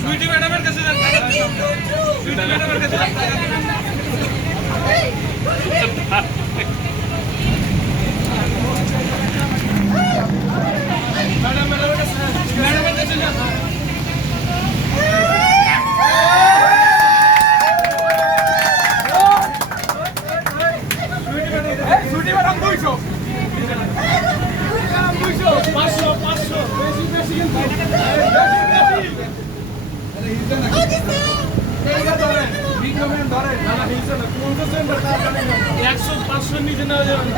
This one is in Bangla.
সুইটি ম্যাডামের কাছে যান, সুইটি ম্যাডামের কাছে যান। ম্যাডামের কাছে যান। সুইটি ম্যাডাম 200 500 বেশি বেশি কিন্তু ধরে না না হিলছে না 100 500 নিচে নেওয়া যাবে না।